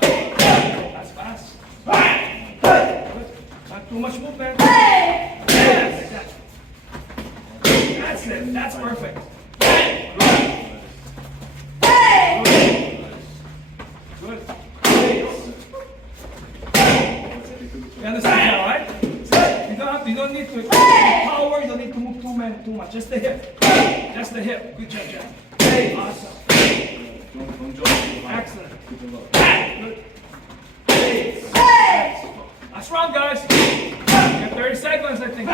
That's fast. Good. Not too much movement. Yes. That's it. That's perfect. Good. You understand now, right? You don't need to power, you don't need to move too much. Just the hip. Just the hip. Good job, Jack. Awesome. Don't jump too high. Excellent. Keep it low. Good. Last round, guys. You have 30 seconds, I think.